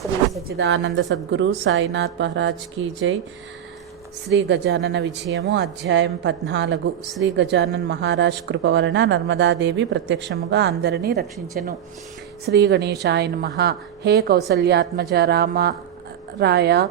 శ్రీ సచిదానంద సద్గురు సాయినాథ్ మహారాజ్ కీ జై. శ్రీ గజానన విజయము అధ్యాయం పద్నాలుగు. శ్రీ గజానన్ మహారాజ్ కృప వలన నర్మదాదేవి ప్రత్యక్షముగా అందరినీ రక్షించెను. శ్రీ గణేశాయ మహా హే కౌసల్యాత్మజ రామ రాయ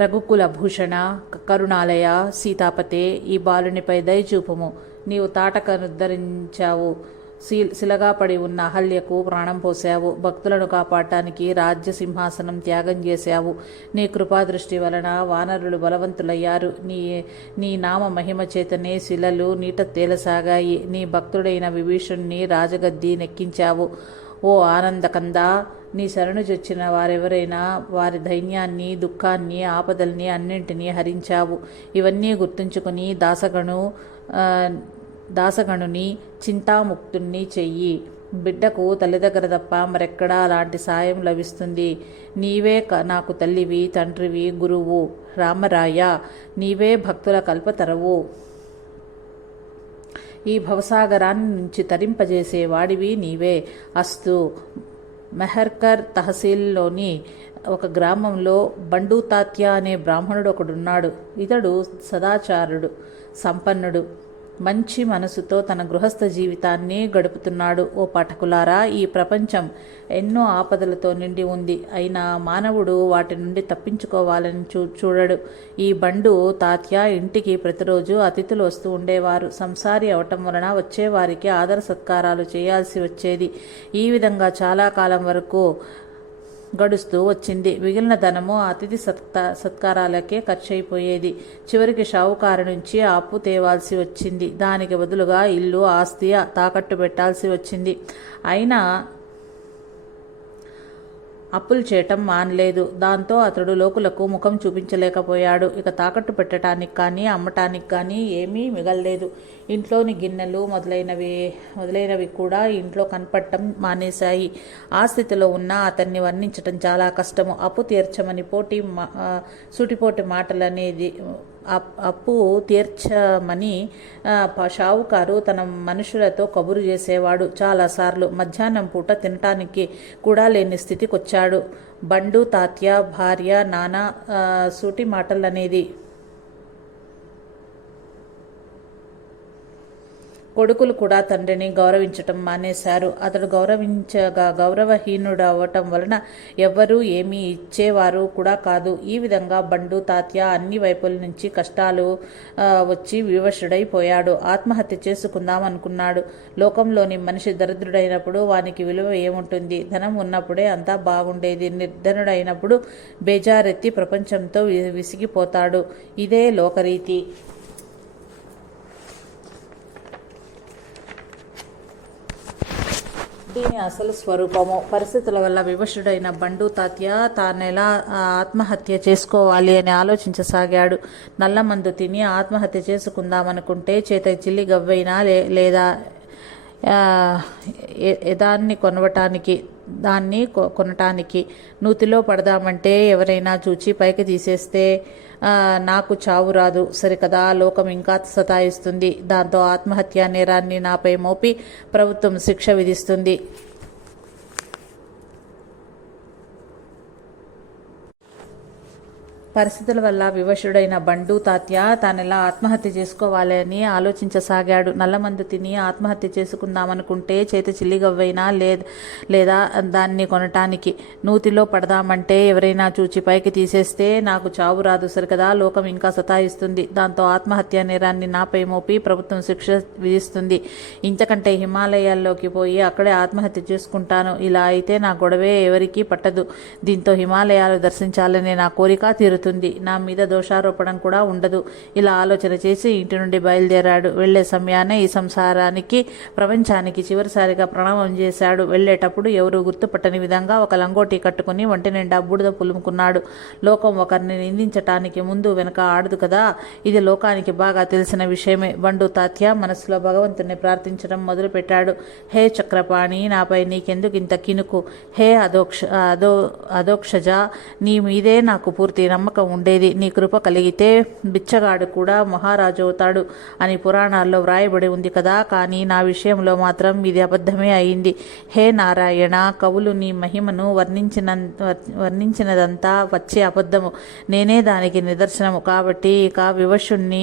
రఘుకుల భూషణ కరుణాలయ సీతాపతే ఈ బాలునిపై దయచూపము. నీవు తాటకనుద్ధరించావు ధరించావు శిలగా పడి ఉన్న అహల్యకు ప్రాణం పోశావు. భక్తులను కాపాడటానికి రాజ్య సింహాసనం త్యాగం చేశావు. నీ కృపాదృష్టి వలన వానరులు బలవంతులయ్యారు. నీ నీ నామ మహిమ చేతనే శిలలు నీట తేలసాగాయి. నీ భక్తుడైన విభీషణ్ణి రాజగద్ది నెక్కించావు. ఓ ఆనందకంద నీ శరణు చొచ్చిన వారెవరైనా వారి ధైన్యాన్ని దుఃఖాన్ని ఆపదల్ని అన్నింటినీ హరించావు. ఇవన్నీ గుర్తుంచుకుని దాసగను దాసగణుని చింతాముక్తుణ్ణి చెయ్యి. బిడ్డకు తల్లి దగ్గర తప్ప మరెక్కడా అలాంటి సాయం లభిస్తుంది. నీవే క- నాకు తల్లివి తండ్రివి గురువు. రామరాయ నీవే భక్తుల కల్పతరవు. ఈ భవసాగరాన్ని నుంచి తరింపజేసే వాడివి నీవే. అస్తు మెహర్కర్ తహసీల్లోని ఒక గ్రామంలో బండు తాత్య అనే బ్రాహ్మణుడు ఒకడున్నాడు ఇతడు సదాచారుడు సంపన్నుడు. మంచి మనసుతో తన గృహస్థ జీవితాన్ని గడుపుతున్నాడు. ఓ పాఠకులారా ఈ ప్రపంచం ఎన్నో ఆపదలతో నిండి ఉంది. అయినా మానవుడు వాటి నుండి తప్పించుకోవాలని చూ చూడడు. ఈ బండు తాత్య ఇంటికి ప్రతిరోజు అతిథులు వస్తూ ఉండేవారు. సంసారి అవటం వలన వచ్చేవారికి ఆదర సత్కారాలు చేయాల్సి వచ్చేది. ఈ విధంగా చాలా కాలం వరకు గడుస్తూ వచ్చింది. మిగిలిన ధనము అతిథి సత్కా సత్కారాలకే ఖర్చయిపోయేది. చివరికి షావుకారు నుంచి అప్పు తేవాల్సి వచ్చింది. దానికి బదులుగా ఇల్లు ఆస్తి తాకట్టు పెట్టాల్సి వచ్చింది. అయినా అప్పులు చేయటం మానలేదు. దాంతో అతడు లోకులకు ముఖం చూపించలేకపోయాడు. ఇక తాకట్టు పెట్టడానికి కానీ అమ్మటానికి కానీ ఏమీ మిగలలేదు. ఇంట్లోని గిన్నెలు మొదలైనవి మొదలైనవి కూడా ఇంట్లో కనపడటం మానేశాయి. ఆ స్థితిలో ఉన్న అతన్ని వర్ణించటం చాలా కష్టము. అప్పు తీర్చమని పోటీ మా- సూటిపోటి మాటలనేది అప్పు తీర్చమని షావుకారు తన మనుషులతో కబురు చేసేవాడు. చాలాసార్లు మధ్యాహ్నం పూట తినటానికి కూడా లేని స్థితికి వచ్చాడు బండు తాత్య భార్య నానా సూటి సూటి మాటలనేది కొడుకులు కూడా తండ్రిని గౌరవించటం మానేశారు. అతడు గౌరవించగా గౌరవహీనుడు అవ్వటం వలన ఎవ్వరూ ఏమీ ఇచ్చేవారు కూడా కాదు. ఈ విధంగా బండు తాత్య అన్ని వైపుల నుంచి కష్టాలు వచ్చి వివశుడైపోయాడు ఆత్మహత్య చేసుకుందాం అనుకున్నాడు లోకంలోని మనిషి దరిద్రుడైనప్పుడు వానికి విలువ ఏముంటుంది? ధనం ఉన్నప్పుడే అంతా బాగుండేది. నిర్ధనుడైనప్పుడు బేజారెత్తి ప్రపంచంతో వి- విసిగిపోతాడు. ఇదే లోకరీతి. దీని అసలు స్వరూపము పరిస్థితుల వల్ల వివశుడైన బండు తాత్య తానెలా ఆత్మహత్య చేసుకోవాలి అని ఆలోచించసాగాడు. నల్లమందు తిని ఆత్మహత్య చేసుకుందామనుకుంటే చేత చిల్లి గవ్వైనా లే లేదా యదాన్ని ఎదాన్ని కొనవటానికి దాన్ని కొ- కొనటానికి. నూతిలో పడదామంటే ఎవరైనా చూచి పైకి తీసేస్తే నాకు చావు రాదు. సరికదా? లోకం ఇంకా సతాయిస్తుంది. దాంతో ఆత్మహత్యా నేరాన్ని నాపై మోపి ప్రభుత్వం శిక్ష విధిస్తుంది. పరిస్థితుల వల్ల వివశుడైన బండు తాత్య తానెలా ఆత్మహత్య చేసుకోవాలని ఆలోచించసాగాడు. నల్లమందు తిని ఆత్మహత్య చేసుకుందామనుకుంటే చేతి చిల్లిగవ్వైనా లే లేదా దాన్ని కొనటానికి నూతిలో పడదామంటే ఎవరైనా చూచి పైకి తీసేస్తే నాకు చావు రాదు సరికదా లోకం ఇంకా సతాయిస్తుంది. దాంతో ఆత్మహత్య నేరాన్ని నాపై మోపి ప్రభుత్వం శిక్ష విధిస్తుంది. ఇంతకంటే హిమాలయాల్లోకి పోయి అక్కడే ఆత్మహత్య చేసుకుంటాను. ఇలా అయితే నా గొడవే ఎవరికీ పట్టదు. దీంతో హిమాలయాలు దర్శించాలనే నా కోరిక తీరు వెళుతుంది నా మీద దోషారోపణ కూడా ఉండదు. ఇలా ఆలోచన చేసి ఇంటి నుండి బయలుదేరాడు. వెళ్ళే సమయాన్ని ఈ సంసారానికి ప్రపంచానికి చివరిసారిగా ప్రణామం చేశాడు. వెళ్ళేటప్పుడు ఎవరు గుర్తుపట్టని విధంగా ఒక లంగోటి కట్టుకుని ఒంటి నిండా బూడిద పులుముకున్నాడు. లోకం ఒకరిని నిందించటానికి ముందు వెనక ఆడదు కదా? ఇది లోకానికి బాగా తెలిసిన విషయమే. బండు తాత్య మనసులో భగవంతుని ప్రార్థించడం మొదలుపెట్టాడు. హే చక్రపాణి నాపై నీకెందుకు ఇంత కినుకు? హే అదోక్ష అదో అదోక్షజ నీ మీదే నాకు పూర్తి నమ్మకం నమ్మకం ఉండేది. నీ కృప కలిగితే బిచ్చగాడు కూడా మహారాజు అవుతాడు అని పురాణాల్లో వ్రాయబడి ఉంది కదా. కానీ నా విషయంలో మాత్రం ఇది అబద్ధమే అయింది. హే నారాయణ కవులు నీ మహిమను వర్ణించిన వర్ణించినదంతా వచ్చే అబద్ధము. నేనే దానికి నిదర్శనము. కాబట్టి ఇక వివశుణ్ణి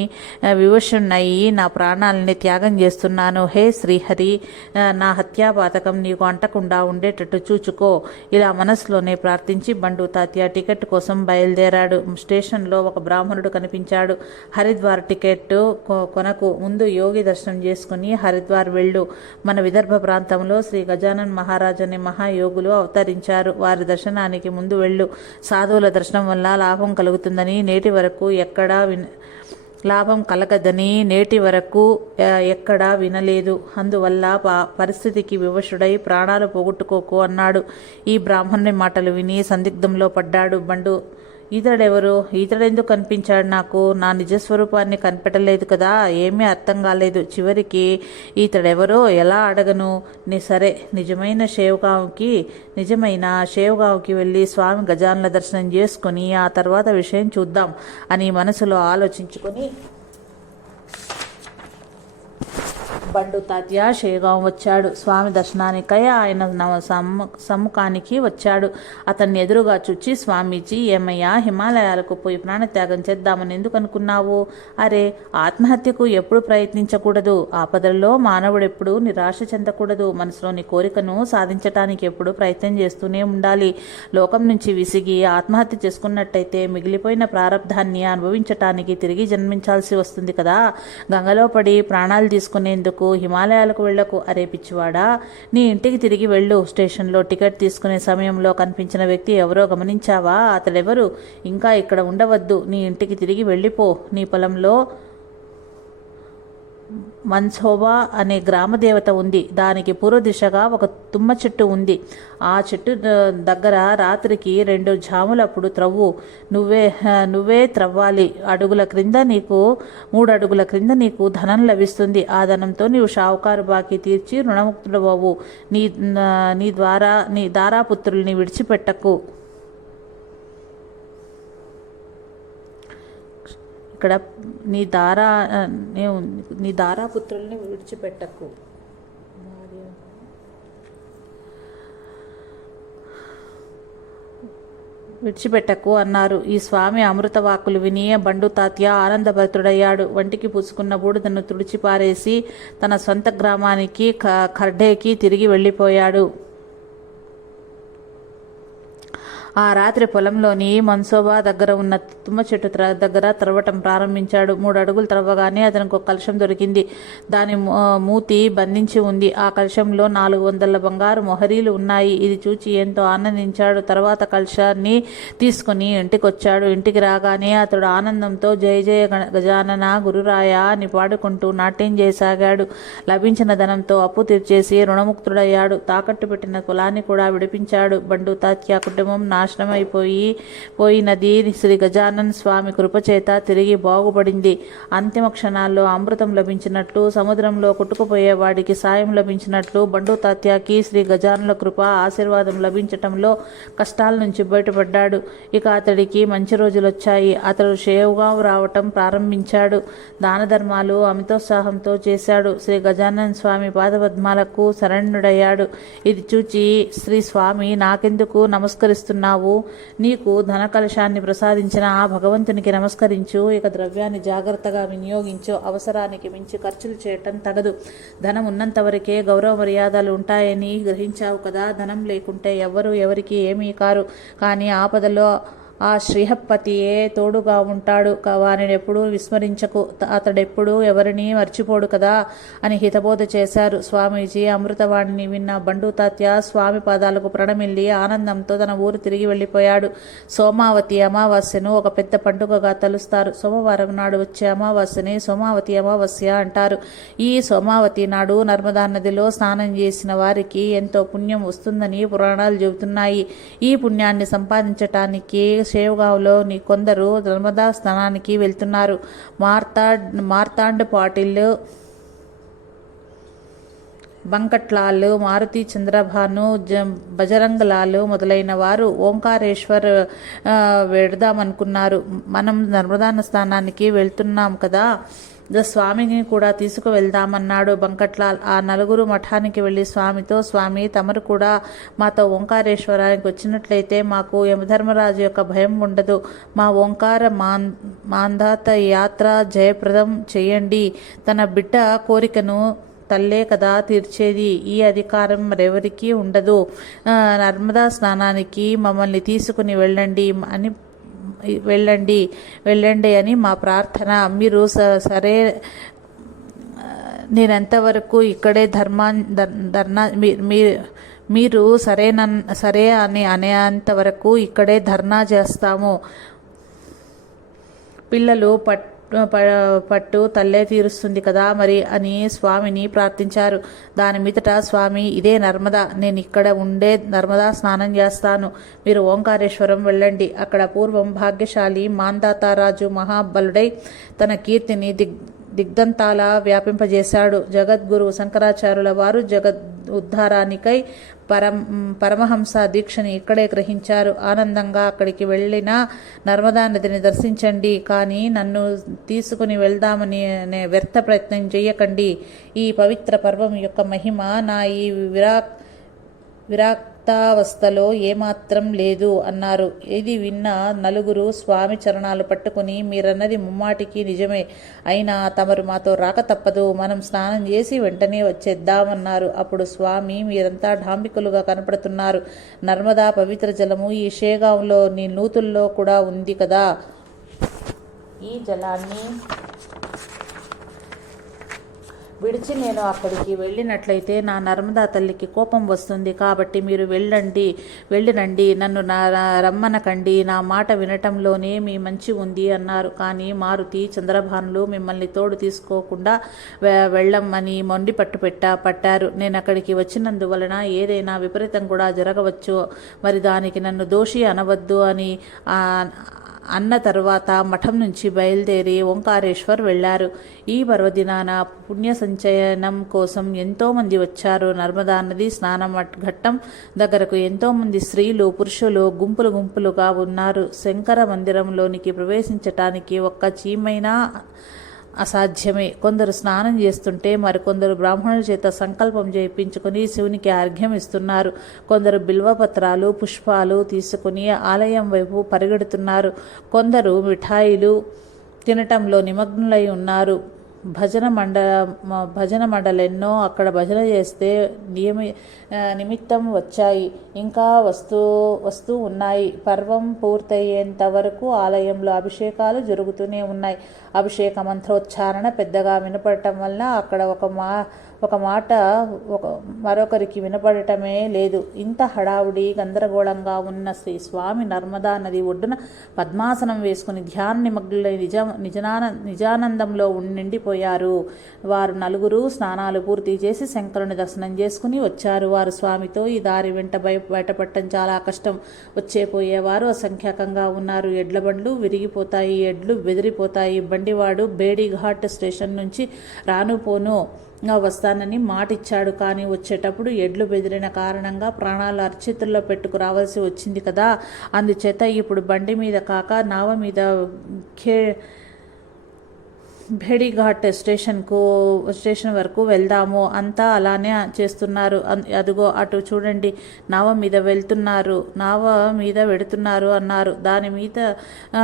వివశుణ్ణయి నా ప్రాణాలని త్యాగం చేస్తున్నాను. హే శ్రీహరి నా హత్యాపాతకం నీకు అంటకుండా ఉండేటట్టు చూచుకో. ఇలా మనసులోనే ప్రార్థించి బండు తాత్య టికెట్ కోసం బయలుదేరాడు. స్టేషన్లో ఒక బ్రాహ్మణుడు కనిపించాడు. హరిద్వార్ టికెట్ కొ- కొనకు ముందు యోగి దర్శనం చేసుకుని హరిద్వార్ వెళ్ళు. మన విదర్భ ప్రాంతంలో శ్రీ గజానన్ మహారాజ్ అనే మహాయోగులు అవతరించారు. వారి దర్శనానికి ముందు వెళ్ళు. సాధువుల దర్శనం వల్ల లాభం కలుగుతుందని నేటి వరకు ఎక్కడా విన లాభం కలగదని నేటి వరకు ఎక్కడా వినలేదు. అందువల్ల పరిస్థితికి వివశుడై ప్రాణాలు పోగొట్టుకోకు అన్నాడు. ఈ బ్రాహ్మణుని మాటలు విని సందిగ్ధంలో పడ్డాడు బండు ఇతడెవరు ఇతడెందుకు కనిపించాడు నాకు? నా నిజస్వరూపాన్ని కనిపెట్టలేదు కదా. ఏమీ అర్థం కాలేదు. చివరికి ఇతడెవరో ఎలా అడగను? నీ సరే నిజమైన షేవ్గాంవ్కి నిజమైన షేవ్గాంవ్కి వెళ్ళి స్వామి గజాన్ల దర్శనం చేసుకొని ఆ తర్వాత విషయం చూద్దాం అని మనసులో ఆలోచించుకొని బండు తాత్య షేగాం వచ్చాడు. స్వామి దర్శనానికై ఆయన నవ సమ్ము సమ్ముఖానికి వచ్చాడు. అతన్ని ఎదురుగా చూచి స్వామీజీ ఏమయ్యా హిమాలయాలకు పోయి ప్రాణత్యాగం చేద్దామని ఎందుకు అనుకున్నావు? అరే ఆత్మహత్యకు ఎప్పుడు ప్రయత్నించకూడదు. ఆపదల్లో మానవుడెప్పుడు నిరాశ చెందకూడదు. మనసులోని కోరికను సాధించటానికి ఎప్పుడు ప్రయత్నం చేస్తూనే ఉండాలి. లోకం నుంచి విసిగి ఆత్మహత్య చేసుకున్నట్టయితే మిగిలిపోయిన ప్రారంధాన్ని అనుభవించటానికి తిరిగి జన్మించాల్సి వస్తుంది కదా. గంగలో పడి ప్రాణాలు తీసుకునేందుకు హిమాలయాలకు వెళ్ళకు అరే పిచ్చివాడా. నీ ఇంటికి తిరిగి వెళ్ళు. స్టేషన్లో టికెట్ తీసుకునే సమయంలో కనిపించిన వ్యక్తి ఎవరో గమనించావా? అతడెవరు? ఇంకా ఇక్కడ ఉండవద్దు. నీ ఇంటికి తిరిగి వెళ్ళిపో. నీ పొలంలో మన్సోవా అనే గ్రామ దేవత ఉంది. దానికి పూర్వదిశగా ఒక తుమ్మ చెట్టు ఉంది. ఆ చెట్టు దగ్గర రాత్రికి రెండు జాములప్పుడు త్రవ్వు. నువ్వే నువ్వే త్రవ్వాలి. అడుగుల క్రింద నీకు మూడు అడుగుల క్రింద నీకు ధనం లభిస్తుంది. ఆ ధనంతో నీవు షావుకారు బాకీ తీర్చి రుణముక్తుడవవు. నీ నీ ద్వారా నీ దారాపుత్రుల్ని విడిచిపెట్టకు. ఇక్కడ నీ దారా నీ దారాపుత్రుల్ని విడిచిపెట్టకు. విడిచిపెట్టకు అన్నారు. ఈ స్వామి అమృత వాకులు విని బండు తాత్య ఆనందభరితుడయ్యాడు. వంటికి పూసుకున్న బూడిదను తుడిచిపారేసి తన సొంత గ్రామానికి ఖర్డేకి తిరిగి వెళ్ళిపోయాడు. ఆ రాత్రి పొలంలోని మన్సోబా దగ్గర ఉన్న తుమ్మ చెట్టు త్ర- దగ్గర త్రవ్వటం ప్రారంభించాడు. మూడు అడుగులు త్రవ్వగానే అతనికి ఒక కలుషం దొరికింది. దాని మూతి బంధించి ఉంది. ఆ కలుషంలో నాలుగు వందల బంగారు మొహరీలు ఉన్నాయి. ఇది చూచి ఎంతో ఆనందించాడు. తర్వాత కలుషాన్ని తీసుకుని ఇంటికొచ్చాడు. ఇంటికి రాగానే అతడు ఆనందంతో జయ జయ గజానన గురురాయ అని పాడుకుంటూ నాట్యం చేయసాగాడు. లభించిన ధనంతో అప్పు తీర్చేసి రుణముక్తుడయ్యాడు. తాకట్టు పెట్టిన కులాన్ని కూడా విడిపించాడు. బండు తాత్య కుటుంబం నాశనమైపోయి పోయినది. శ్రీ గజానన్ స్వామి కృపచేత తిరిగి బాగుపడింది. అంతిమ క్షణాల్లో అమృతం లభించినట్లు సముద్రంలో కొట్టుకుపోయేవాడికి సాయం లభించినట్లు బండు తాత్యాకి శ్రీ గజానుల కృప ఆశీర్వాదం లభించటంలో కష్టాల నుంచి బయటపడ్డాడు. ఇక అతడికి మంచి రోజులు వచ్చాయి అతడు షేవుగా రావటం ప్రారంభించాడు. దాన ధర్మాలు అమితోత్సాహంతో చేశాడు. శ్రీ గజానన్ స్వామి పాదపద్మాలకు శరణుడయ్యాడు ఇది చూచి శ్రీ స్వామి నాకెందుకు నమస్కరిస్తున్నావు? నీకు ధన కలశాన్ని ప్రసాదించిన ఆ భగవంతునికి నమస్కరించు. ఇక ద్రవ్యాన్ని జాగ్రత్తగా వినియోగించు. అవసరానికి మించి ఖర్చులు చేయటం తగదు. ధనం ఉన్నంత వరకే గౌరవ మర్యాదలు ఉంటాయని గ్రహించావు కదా. ధనం లేకుంటే ఎవరు ఎవరికి ఏమీ కారు. కానీ ఆపదలో ఆ శ్రీహపతియే తోడుగా ఉంటాడు వారిని ఎప్పుడూ విస్మరించకు. అతడెప్పుడూ అతడెప్పుడు ఎవరిని మర్చిపోడు కదా అని హితబోధ చేశారు. స్వామీజీ అమృతవాణిని విన్న బండు తాత్య స్వామి పాదాలకు ప్రణమిల్లి ఆనందంతో తన ఊరు తిరిగి వెళ్ళిపోయాడు. సోమావతి అమావాస్యను ఒక పెద్ద పండుగగా తలుస్తారు. సోమవారం నాడు వచ్చే అమావాస్యని సోమావతి అమావాస్య అంటారు. ఈ సోమావతి నాడు నర్మదా నదిలో స్నానం చేసిన వారికి ఎంతో పుణ్యం వస్తుందని పురాణాలు చెబుతున్నాయి. ఈ పుణ్యాన్ని సంపాదించటానికి షేవ్గావ్లోని కొందరు నర్మదా స్నానానికి వెళ్తున్నారు. మార్తాడ్ మార్తాండ్ పాటిల్ బంకట్లాల్ మారుతి చంద్రభాను జ బజరంగలాల్ మొదలైన వారు ఓంకారేశ్వర్ వెడదామనుకున్నారు. మనం నర్మదాన స్థానానికి వెళ్తున్నాం కదా? స్వామిని కూడా తీసుకువెళ్దామన్నాడు బంకట్లాల్ ఆ నలుగురు మఠానికి వెళ్ళి స్వామితో స్వామి తమరు కూడా మాతో ఓంకారేశ్వరానికి వచ్చినట్లయితే మాకు యమధర్మరాజు యొక్క భయం ఉండదు. మా ఓంకార మాన్ మాంధాత యాత్ర జయప్రదం చేయండి. తన బిడ్డ కోరికను తల్లే కదా తీర్చేది. ఈ అధికారం మరెవరికీ ఉండదు. నర్మదా స్నానానికి మమ్మల్ని తీసుకుని వెళ్ళండి అని వెళ్ళండి వెళ్ళండి అని మా ప్రార్థన. మీరు స- సరే నేనెంతవరకు ఇక్కడే ధర్మా ధర్- ధర్నా మీ- మీ- మీరు సరేనన్ సరే అని అనేంత వరకు ఇక్కడే ధర్నా చేస్తాము. పిల్లలు పట్ పట్టు తల్లే తీరుస్తుంది కదా మరి అని స్వామిని ప్రార్థించారు. దాని మీదట స్వామి ఇదే నర్మద నేను ఇక్కడ ఉండే నర్మదా స్నానం చేస్తాను. మీరు ఓంకారేశ్వరం వెళ్ళండి. అక్కడ పూర్వం భాగ్యశాలి మాందాతారాజు మహాబలుడై తన కీర్తిని దిగ్ దిగ్దంతాల వ్యాపింపజేశాడు. జగద్గురు శంకరాచార్యుల వారు జగద్ ఉద్ధారానికై పరం పరమహంస దీక్షని ఇక్కడే గ్రహించారు. ఆనందంగా అక్కడికి వెళ్ళిన నర్మదా నదిని దర్శించండి కానీ నన్ను తీసుకుని వెళ్దామని అనే వ్యర్థ ప్రయత్నం చేయకండి ఈ పవిత్ర పర్వం యొక్క మహిమ నా ఈ విరా విరాక్తావస్థలో ఏమాత్రం లేదు అన్నారు. ఇది విన్న నలుగురు స్వామి చరణాలు పట్టుకుని మీరన్నది ముమ్మాటికి నిజమే. అయినా తమరు మాతో రాక తప్పదు. మనం స్నానం చేసి వెంటనే వచ్చేద్దామన్నారు. అప్పుడు స్వామి మీరంతా ఢాంబికులుగా కనపడుతున్నారు. నర్మదా పవిత్ర జలము ఈ షేగాంలోని నూతుల్లో కూడా ఉంది కదా? ఈ జలాన్ని విడిచి నేను అక్కడికి వెళ్ళినట్లయితే నా నర్మదా తల్లికి కోపం వస్తుంది. కాబట్టి మీరు వెళ్ళండి వెళ్ళినండి నన్ను నా రమ్మనకండి. నా మాట వినటంలోనే మీ మంచి ఉంది అన్నారు. కానీ మారుతి చంద్రభానులు మిమ్మల్ని తోడు తీసుకోకుండా వె- వెళ్ళమని మొండి పట్టు పెట్ట పట్టారు. నేను అక్కడికి వచ్చినందువలన ఏదైనా విపరీతం కూడా జరగవచ్చు. మరి దానికి నన్ను దోషి అనవద్దు అని అన్న తరువాత మఠం నుంచి బయలుదేరి ఓంకారేశ్వర్ వెళ్ళారు. ఈ పర్వదినాన పుణ్య సంచయనం కోసం ఎంతో మంది వచ్చారు. నర్మదా నది స్నానం ఘట్టం దగ్గరకు ఎంతో మంది స్త్రీలు పురుషులు గుంపులు గుంపులుగా ఉన్నారు. శంకర మందిరంలోనికి ప్రవేశించటానికి ఒక్క చీమైనా అసాధ్యమే. కొందరు స్నానం చేస్తుంటే మరికొందరు బ్రాహ్మణుల చేత సంకల్పం చేయించుకుని శివునికి అర్ఘ్యం ఇస్తున్నారు. కొందరు బిల్వపత్రాలు పుష్పాలు తీసుకుని ఆలయం వైపు పరిగెడుతున్నారు. కొందరు మిఠాయిలు తినటంలో నిమగ్నులై ఉన్నారు. భజన మండల భజన మండలెన్నో అక్కడ భజన చేస్తే నియమి నిమిత్తం వచ్చాయి. ఇంకా వస్తూ వస్తూ ఉన్నాయి. పర్వం పూర్తయ్యేంత వరకు ఆలయంలో అభిషేకాలు జరుగుతూనే ఉన్నాయి. అభిషేక మంత్రోచ్చారణ పెద్దగా వినపడటం వల్ల అక్కడ ఒక మా ఒక మాట ఒక మరొకరికి వినపడటమే లేదు. ఇంత హడావుడి గందరగోళంగా ఉన్న శ్రీ స్వామి నర్మదా నది ఒడ్డున పద్మాసనం వేసుకుని ధ్యాన నిమగ్నులై నిజ నిజాన నిజానందంలో నిండిపోయారు వారు నలుగురు స్నానాలు పూర్తి చేసి శంకరుని దర్శనం చేసుకుని వచ్చారు. వారు స్వామితో ఈ దారి వెంట బయ బయటపడటం చాలా కష్టం. వచ్చే పోయేవారు అసంఖ్యాకంగా ఉన్నారు. ఎడ్ల బండ్లు విరిగిపోతాయి ఎడ్లు బెదిరిపోతాయి. బండివాడు బేడిఘాట్ స్టేషన్ నుంచి రాను పోను. వస్తానని మాటిచ్చాడు. కానీ వచ్చేటప్పుడు ఎడ్లు బెదిరిన కారణంగా ప్రాణాలు అర్చితుల్లో పెట్టుకు రావాల్సి వచ్చింది కదా. అందుచేత ఇప్పుడు బండి మీద కాక నావ మీద ఖే భేడిఘాట్ స్టేషన్కు స్టేషన్ వరకు వెళ్దాము. అంతా అలానే చేస్తున్నారు. అన్- అదిగో అటు చూడండి. నావ మీద వెళ్తున్నారు. నావ మీద వెడుతున్నారు అన్నారు. దాని మీద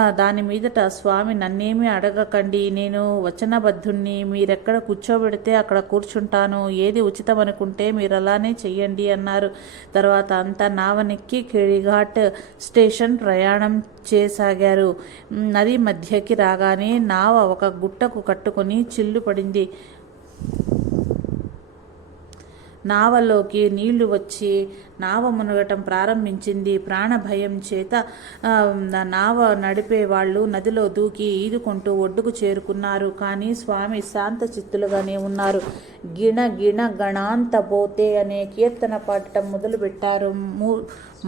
దాని మీదట స్వామి నన్నేమీ అడగకండి. నేను వచనబద్ధుణ్ణి. మీరెక్కడ కూర్చోబెడితే అక్కడ కూర్చుంటాను. ఏది ఉచితం అనుకుంటే మీరు అలానే చెయ్యండి అన్నారు. తర్వాత అంతా నావనెక్కి కేడిఘాట్ స్టేషన్ ప్రయాణం చేసాగారు నది మధ్యకి రాగానే నావ ఒక గుట్టకు కట్టుకొని చిల్లు పడింది. నావలోకి నీళ్ళు వచ్చి నావ మునగటం ప్రారంభించింది. ప్రాణభయం చేత నావ నడిపే వాళ్ళు నదిలో దూకి ఈదుకుంటూ ఒడ్డుకు చేరుకున్నారు. కానీ స్వామి శాంత చిత్తులుగానే ఉన్నారు. గిణ గిణ గణాంత పోతే అనే కీర్తన పాడటం మొదలుపెట్టారు. మూ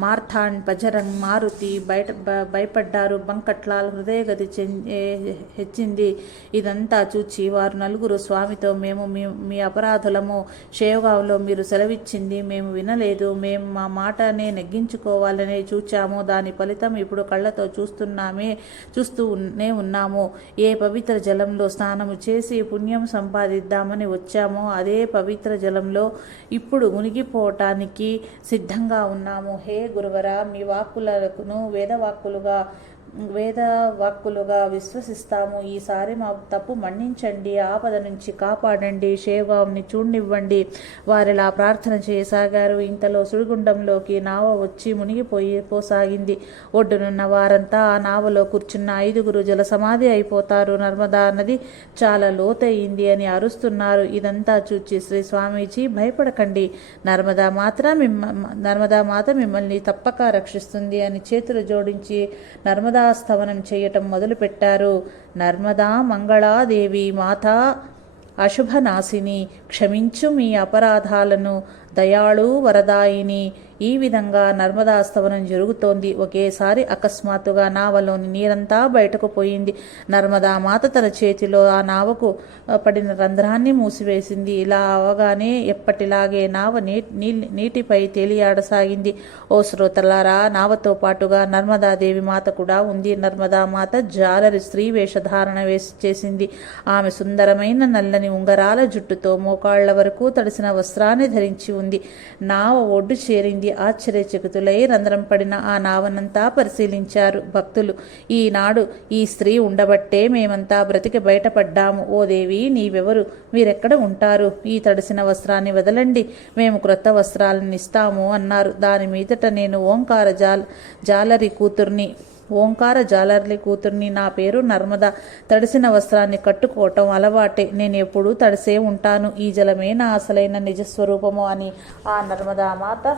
మార్తాండ్ బజరంగ్ మారుతి బయట భయపడ్డారు. బంకట్లాల్ హృదయగతి హెచ్చింది. ఇదంతా చూచి వారు నలుగురు స్వామితో మేము మీ మీ అపరాధులము. షేవగావ్లో మీరు సెలవిచ్చింది మేము వినలేదు. మేము మా మాటనే నెగ్గించుకోవాలనే చూచాము దాని ఫలితం ఇప్పుడు కళ్ళతో చూస్తున్నామే చూస్తూనే ఉన్నాము. ఏ పవిత్ర జలంలో స్నానము చేసి పుణ్యం సంపాదిద్దామని వచ్చామో అదే పవిత్ర జలంలో ఇప్పుడు మునిగిపోవటానికి సిద్ధంగా ఉన్నాము. హే గురువరా మీ వాక్కులను వేదవాక్కులుగా వేద వాక్కులుగా విశ్వసిస్తాము. ఈసారి మా తప్పు మన్నించండి. ఆపద నుంచి కాపాడండి. షేవాంని చూడనివ్వండి. వారిలా ప్రార్థన చేయసాగారు. ఇంతలో సుడిగుండంలోకి నావ వచ్చి మునిగిపోయి పోసాగింది. ఒడ్డునున్న వారంతా ఆ నావలో కూర్చున్న ఐదుగురు జల సమాధి అయిపోతారు. నర్మదా నది చాలా లోతయింది అని అరుస్తున్నారు. ఇదంతా చూచి శ్రీ స్వామీజీ భయపడకండి. నర్మదా మాత్రం మిమ్మ నర్మదా మాత మిమ్మల్ని తప్పక రక్షిస్తుంది అని చేతులు జోడించి నర్మదా స్తవనం చేయటం మొదలుపెట్టారు. నర్మదా మంగళాదేవి మాత అశుభనాశిని క్షమించు మీ అపరాధాలను దయాళు వరదాయిని ఈ విధంగా నర్మదాస్తవనం జరుగుతోంది. ఒకేసారి అకస్మాత్తుగా నావలోని నీరంతా బయటకు పోయింది. నర్మదా మాత తన చేతిలో ఆ నావకు పడిన రంధ్రాన్ని మూసివేసింది. ఇలా అవగానే ఎప్పటిలాగే నావ నీటి నీటిపై తేలియాడసాగింది. ఓ శ్రోతలారా నావతో పాటుగా నర్మదాదేవి మాత కూడా ఉంది. నర్మదా మాత జాలరి స్త్రీ వేషధారణ వేసి చేసింది. ఆమె సుందరమైన నల్లని ఉంగరాల జుట్టుతో మోకాళ్ళ వరకు తడిసిన వస్త్రాన్ని ధరించి ఉంది. నావ ఒడ్డు చేరింది. ఆశ్చర్యచకితులై రంధ్రం పడిన ఆ నావనంతా పరిశీలించారు భక్తులు. ఈనాడు ఈ స్త్రీ ఉండబట్టే మేమంతా బ్రతికి బయటపడ్డాము. ఓ దేవి నీవెవరు? మీరెక్కడ ఉంటారు? ఈ తడిసిన వస్త్రాన్ని వదలండి. మేము క్రొత్త వస్త్రాలను ఇస్తాము అన్నారు. దాని మీదట నేను ఓంకార జాల జాలరి కూతుర్ని ఓంకార జాలర్లి కూతుర్ని నా పేరు నర్మద. తడిసిన వస్త్రాన్ని కట్టుకోవటం అలవాటే. నేను ఎప్పుడూ తడిసే ఉంటాను. ఈ జలమే నా అసలైన నిజస్వరూపము అని ఆ నర్మదా మాత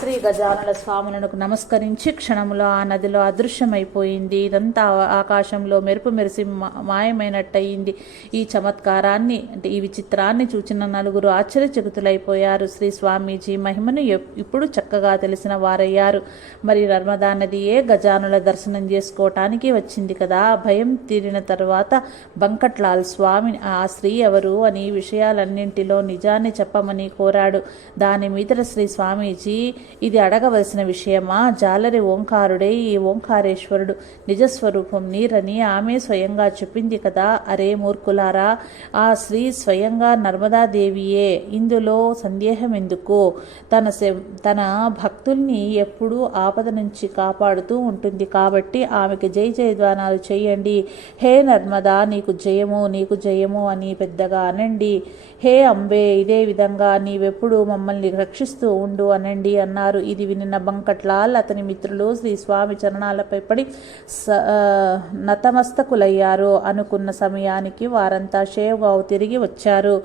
శ్రీ గజానన స్వాములకు నమస్కరించి క్షణములో ఆ నదిలో అదృశ్యమైపోయింది. ఇదంతా ఆకాశంలో మెరుపు మెరిసి మాయమైనట్టయింది. ఈ చమత్కారాన్ని అంటే ఈ విచిత్రాన్ని చూచిన నలుగురు ఆశ్చర్యచకితులైపోయారు. శ్రీ స్వామీజీ మహిమను ఇప్పుడు చక్కగా తెలిసిన వారయ్యారు. మరి నర్మదా నదియే గజానుల దర్శనం చేసుకోవటానికి వచ్చింది కదా? భయం తీరిన తర్వాత బంకట్లాల్ స్వామి ఆ స్త్రీ ఎవరు అని ఈ విషయాలన్నింటిలో నిజాన్ని చెప్పమని కోరాడు. దాని మీద శ్రీ స్వామీజీ ఇది అడగవలసిన విషయమా? జాలరి ఓంకారుడే ఈ ఓంకారేశ్వరుడు. నిజస్వరూపం నీరని ఆమె స్వయంగా చెప్పింది కదా. అరే మూర్ఖులారా ఆ స్త్రీ స్వయంగా నర్మదాదేవియే. ఇందులో సందేహం ఎందుకు తన సె- తన భక్తుల్ని ఎప్పుడూ ఆపద నుంచి కాపాడుతూ ఉంటుంది కాబట్టి ఆమెకి జై జయధ్వానాలు చేయండి. హే నర్మదా నీకు జయము నీకు జయము అని పెద్దగా అనండి. హే అంబే ఇదే విధంగా నీవెప్పుడు మమ్మల్ని రక్షిస్తూ ఉండు అనండి అన్నారు. ఇది వినిన బంకట్లాల్ అతని మిత్రులు శ్రీ స్వామి చరణాలపై పడి స- నతమస్తకులయ్యారు. అనుకున్న సమయానికి వారంతా షేవ్గావ్ తిరిగి వచ్చారు.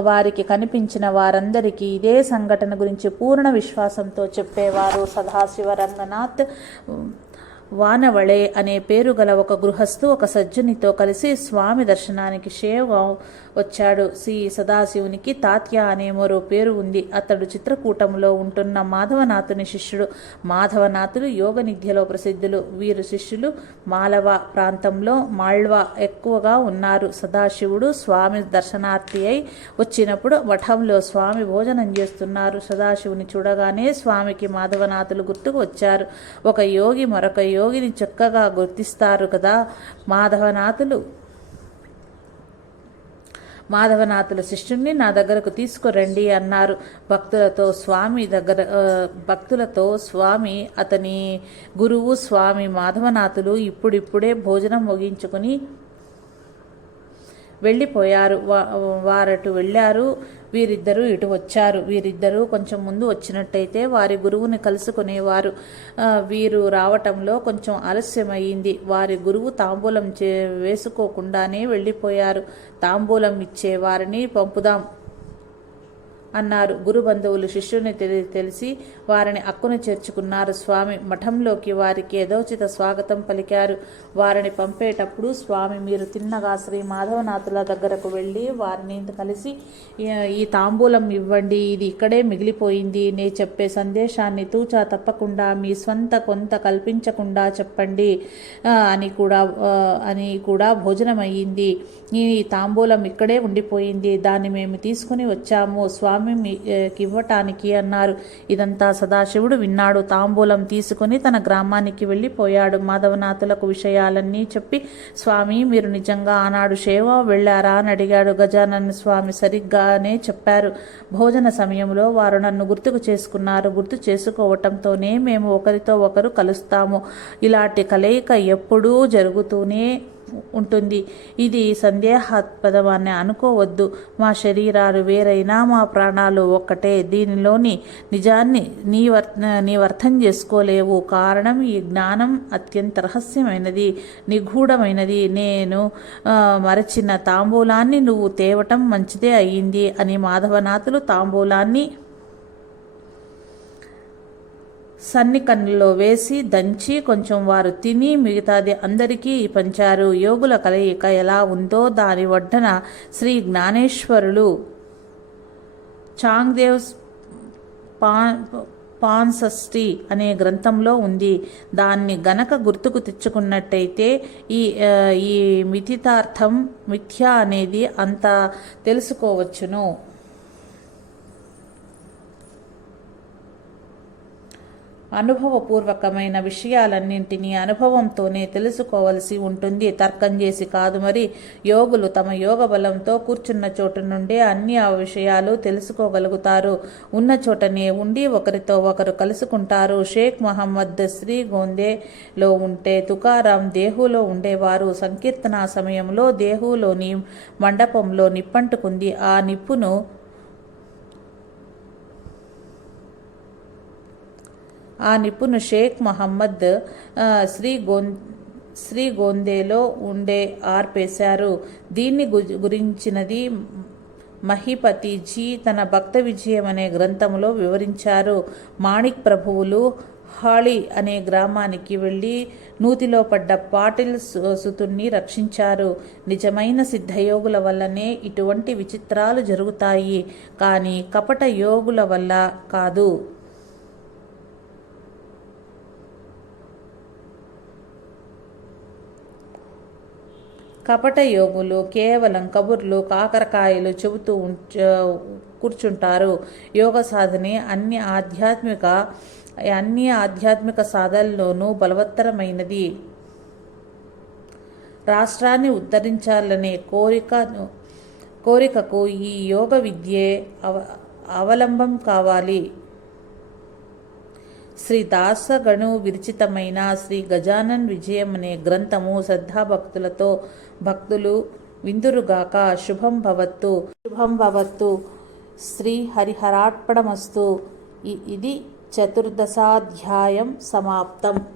వారికి కనిపించిన వారందరికీ ఇదే సంఘటన గురించి పూర్ణ విశ్వాసంతో చెప్పేవారు సదాశివ రంగనాథ్. వానవళే అనే పేరు గల ఒక గృహస్థు ఒక సజ్జునితో కలిసి స్వామి దర్శనానికి షేవ్గావ్ వచ్చాడు. శ్రీ సదాశివునికి తాత్య అనే మరో పేరు ఉంది. అతడు చిత్రకూటంలో ఉంటున్న మాధవనాథుని శిష్యుడు. మాధవనాథులు యోగ నిధ్యలో ప్రసిద్ధులు. వీరు శిష్యులు మాలవ ప్రాంతంలో మాళ్వ ఎక్కువగా ఉన్నారు. సదాశివుడు స్వామి దర్శనార్థి అయి వచ్చినప్పుడు మఠంలో స్వామి భోజనం చేస్తున్నారు. సదాశివుని చూడగానే స్వామికి మాధవనాథులు గుర్తుకు వచ్చారు. ఒక యోగి మరొక యోగిని చక్కగా గుర్తిస్తారు కదా మాధవనాథులు. మాధవనాథుల శిష్యుణ్ణి నా దగ్గరకు తీసుకురండి అన్నారు. భక్తులతో స్వామి దగ్గర భక్తులతో స్వామి అతని గురువు స్వామి మాధవనాథులు ఇప్పుడిప్పుడే భోజనం ముగించుకుని వెళ్ళిపోయారు. వారటు వెళ్ళారు. వీరిద్దరూ ఇటు వచ్చారు. వీరిద్దరూ కొంచెం ముందు వచ్చినట్టయితే వారి గురువుని కలుసుకునేవారు. వీరు రావటంలో కొంచెం ఆలస్యమైంది. వారి గురువు తాంబూలం చే వేసుకోకుండానే వెళ్ళిపోయారు. తాంబూలం ఇచ్చే వారిని పంపుదాం. అన్నారు. గురు బంధువులు శిష్యుని తెలిసి వారిని అక్కున చేర్చుకున్నారు. స్వామి మఠంలోకి వారికి యథోచిత స్వాగతం పలికారు. వారిని పంపేటప్పుడు స్వామి మీరు తిన్నగా శ్రీ మాధవనాథుల దగ్గరకు వెళ్ళి వారిని కలిసి "ఈ- తాంబూలం ఇవ్వండి. ఇది ఇక్కడే మిగిలిపోయింది. నే చెప్పే సందేశాన్ని తూచా తప్పకుండా మీ స్వంత కొంత కల్పించకుండా చెప్పండి. అని కూడా అని కూడా భోజనమయ్యింది. ఈ తాంబూలం ఇక్కడే ఉండిపోయింది. దాన్ని మేము తీసుకుని వచ్చాము. స్వామి స్వామి ఇవ్వటానికి అన్నారు. ఇదంతా సదాశివుడు విన్నాడు. తాంబూలం తీసుకుని తన గ్రామానికి వెళ్ళిపోయాడు. మాధవనాథులకు విషయాలన్నీ చెప్పి స్వామి మీరు నిజంగా ఆనాడు సేవ వెళ్ళారా? అని అడిగాడు. గజానన్ స్వామి సరిగ్గానే చెప్పారు. భోజన సమయంలో వారు నన్ను గుర్తుకు చేసుకున్నారు. గుర్తు చేసుకోవటంతోనే మేము ఒకరితో ఒకరు కలుస్తాము. ఇలాంటి కలయిక ఎప్పుడూ జరుగుతూనే ఉంటుంది. ఇది సందేహాస్పదమని అనుకోవద్దు. మా శరీరాలు వేరైనా మా ప్రాణాలు ఒక్కటే. దీనిలోని నిజాన్ని నీవర్ నీవర్థం చేసుకోలేవు. కారణం ఈ జ్ఞానం అత్యంత రహస్యమైనది నిగూఢమైనది. నేను మరచిన తాంబూలాన్ని నువ్వు తేవటం మంచిదే అయ్యింది అని మాధవనాథులు తాంబూలాన్ని సన్ని కన్నులో వేసి దంచి కొంచెం వారు తిని మిగతాది అందరికీ పంచారు యోగుల కలయిక ఎలా ఉందో దాని ఒడ్డన శ్రీ జ్ఞానేశ్వరులు చాంగ్దేవ్ పా పాన్సష్టి అనే గ్రంథంలో ఉంది. దాన్ని గనక గుర్తుకు తెచ్చుకున్నట్టయితే ఈ ఈ మిథితార్థం మిథ్య అనేది అంత తెలుసుకోవచ్చును. అనుభవపూర్వకమైన విషయాలన్నింటినీ అనుభవంతోనే తెలుసుకోవలసి ఉంటుంది. తర్కం చేసి కాదు మరి యోగులు తమ యోగ బలంతో కూర్చున్న చోటు నుండే అన్ని ఆ విషయాలు తెలుసుకోగలుగుతారు. ఉన్న చోటనే ఉండి ఒకరితో ఒకరు కలుసుకుంటారు. షేక్ మహమ్మద్ శ్రీ గోందేలో ఉంటే తుకారాం దేహులో ఉండేవారు. సంకీర్తన సమయంలో దేహులోని మండపంలో నిప్పంటుకుంది. ఆ నిప్పును ఆ నిపుణు షేక్ మహమ్మద్ శ్రీ గోన్ శ్రీ గోందేలో ఉండే ఆర్పేశారు. దీన్ని గు- గురించినది మహిపతిజీ తన భక్త విజయం అనే గ్రంథంలో వివరించారు. మాణిక్ ప్రభువులు హాళి అనే గ్రామానికి వెళ్ళి నూతిలో పడ్డ పాటిల్ సు- సుతుణ్ణి రక్షించారు. నిజమైన సిద్ధయోగుల వల్లనే ఇటువంటి విచిత్రాలు జరుగుతాయి. కానీ కపట యోగుల వల్ల కాదు. కపట యోగులు కేవలం కబుర్లు కాకరకాయలు చెబుతూ కూర్చుంటారు. యోగ సాధనే అన్ని ఆధ్యాత్మిక అన్ని ఆధ్యాత్మిక సాధనల్లోనూ బలవత్తరమైనది. రాష్ట్రాన్ని ఉద్ధరించాలనే కోరిక కోరికకు ఈ యోగ విద్యే అవ అవలంబం కావాలి. శ్రీ దాసగణు విరచితమైన శ్రీ గజానన్ విజయం అనే గ్రంథము శ్రద్ధాభక్తులతో భక్తులు విందురుగాక శుభం భవత్తు. శుభం భవత్తు. శ్రీ హరిహరార్పణమస్తు. ఇది చతుర్దశాధ్యాయం సమాప్తం.